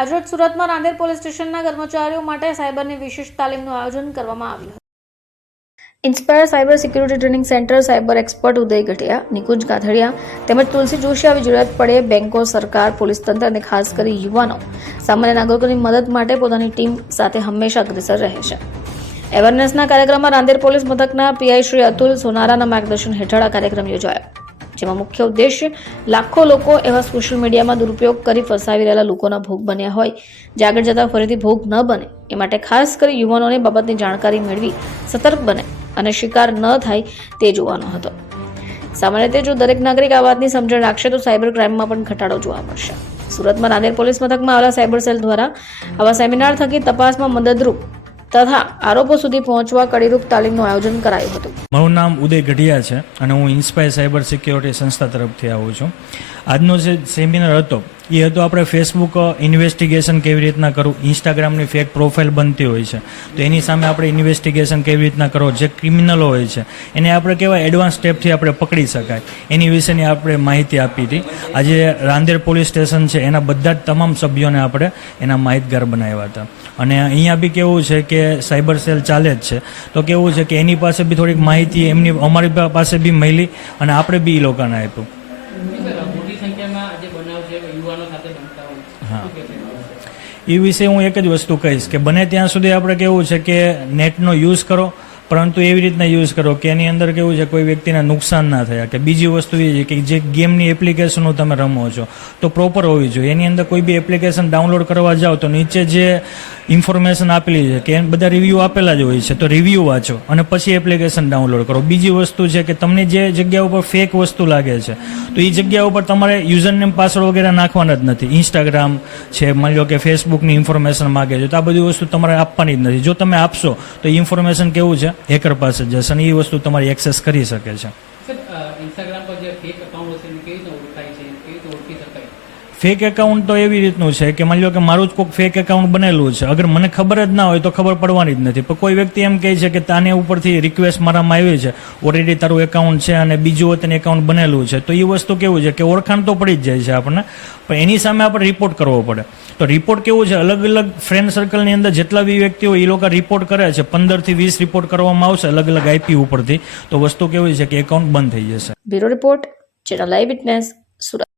આજરોજ સુરતમાં રાંદેર પોલીસ સ્ટેશનના કર્મચારીઓ માટે સાયબરની વિશેષ તાલીમનું આયોજન કરવામાં આવ્યું inspire cyber security training centre cyber expert Uday Gadhiya, Nikunj Gandhadiya તેમજ તુલસી જોશી આવી જરૂરિયાત પડે બેંકો, સરકાર, પોલીસ તંત્ર અને ખાસ કરી યુવાનો. સામાન્ય નાગરિકોની મદદ માટે પોતાની ટીમ સાથે હંમેશા અગ્રેસર રહે છે. એવરનેસના કાર્યક્રમમાં રાંદેર પોલીસ મથકના પીઆઈ શ્રી અતુલ સોનારાના માર્ગદર્શન હેઠળ આ કાર્યક્રમ યોજાયો. જેમાં મુખ્ય ઉદ્દેશ્ય લાખો લોકો એવા સોશિયલ મીડિયામાં દુરુપયોગ કરી ફસાવી રહેલા લોકોના ભોગ બન્યા હોય. જે આગળ જતાં ફરીથી ભોગ ન બને, એ માટે ખાસ કરી યુવાનોને બાબતની જાણકારી મેળવી સતર્ક બને અને શિકાર ન થાય તે જોવાનો હતો. સામાન્ય રીતે જો દરેક નાગરિક આ વાતની સમજણ રાખશે, તો સાયબર ક્રાઇમમાં પણ ઘટાડો જોવા મળશે. સુરતમાં નાંદેડ પોલીસ મથકમાં આવેલા સાયબર સેલ દ્વારા આવા સેમિનાર થકી તપાસમાં મદદરૂપ તથા આરોપો સુધી પહોંચવા કડીરૂપ તાલીમનું આયોજન કરાયું હતું. મારું નામ ઉદય ગઢિયા છે અને હું ઇન્સ્પાયર સાયબર સિક્યોરિટી સંસ્થા તરફથી આવું છું. આજનો જે સેમિનાર હતો એ હતો આપણે ફેસબુક ઇન્વેસ્ટિગેશન કેવી રીતના કરવું? ઇન્સ્ટાગ્રામની ફેક પ્રોફાઇલ બનતી હોય છે. તો એની સામે આપણે ઇન્વેસ્ટિગેશન કેવી રીતના કરો જે ક્રિમિનલો હોય છે. એને આપણે કેવા એડવાન્સ સ્ટેપથી આપણે પકડી શકાય. એની વિશેની આપણે માહિતી આપી હતી. આજે રાંદેર પોલીસ સ્ટેશન છે. એના બધા જ તમામ સભ્યોને આપણે એના માહિતગાર બનાવ્યા હતા. અને અહીંયા બી કેવું છે કે સાયબર સેલ ચાલે જ છે. તો કેવું છે કે એની પાસે બી થોડીક માહિતી એમની, અમારી પાસે બી મળી અને આપણે બી એ લોકોને આપ્યું. આજે બનાવ છે યુવાનો સાથે બનતા હોય છે હા. એ વિશે હું એક જ વસ્તુ કહીશ કે બને ત્યાં સુધી આપણે કેવું છે કે નેટનો યુઝ કરો પરંતુ એવી રીતના યુઝ કરો કે એની અંદર કેવું છે, કોઈ વ્યક્તિને નુકસાન ના થયા. કે બીજી વસ્તુ એ છે કે જે ગેમની એપ્લિકેશનો તમે રમો છો, તો પ્રોપર હોવી જોઈએ. એની અંદર કોઈ બી એપ્લિકેશન ડાઉનલોડ કરવા જાઓ, તો નીચે જે ઇન્ફોર્મેશન આપેલી છે, કે બધા રિવ્યૂ આપેલા જ હોય છે, તો રિવ્યૂ વાંચો અને પછી એપ્લિકેશન ડાઉનલોડ કરો. બીજી વસ્તુ છે કે તમને જે જગ્યા ઉપર ફેક વસ્તુ લાગે છે, તો એ જગ્યા ઉપર તમારે યુઝર નેમ પાસવર્ડ વગેરે નાખવાના જ નથી. ઇન્સ્ટાગ્રામ છે, માની લો કે ફેસબુકની ઇન્ફોર્મેશન માગે છે, તો આ બધી વસ્તુ તમારે આપવાની જ નથી. જો તમે આપશો, તો ઇન્ફોર્મેશન કેવું છે? હેકર પાસે જશે અને એ વસ્તુ તમારી એક્સેસ કરી શકે છે. ઇન્સ્ટાગ્રામ પર જે ફેક અકાઉન્ટ હશે કેવી રીતે ઓળખાય છે? કેવી રીતે ઓળખી શકાય? ફેક એકાઉન્ટ તો એવી રીતનું છે કે માની લો કે મારું જ કોઈક ફેક એકાઉન્ટ બનેલું છે. અગર મને ખબર જ ના હોય તો ખબર પડવાની જ નથી. પણ કોઈ વ્યક્તિ એમ કહે છે કે તાને ઉપરથી રિક્વેસ્ટ મારામાં આવી છે. ઓલરેડી તારું એકાઉન્ટ છે અને બીજું તને એકાઉન્ટ બનેલું છે. તો એ વસ્તુ કેવું છે કે ઓળખાણ તો પડી જ જાય છે આપણને. પણ એની સામે આપણે રિપોર્ટ કરવો પડે. તો રિપોર્ટ કેવું છે? અલગ અલગ ફ્રેન્ડ સર્કલની અંદર જેટલા બી વ્યક્તિઓ એ લોકો રિપોર્ટ કરે છે. પંદરથી વીસ રિપોર્ટ કરવામાં આવશે અલગ અલગ આઈપી ઉપરથી. તો વસ્તુ કેવી છે કે એકાઉન્ટ બંધ થઈ જશે. Bureau report, channel Live Witness, Surat.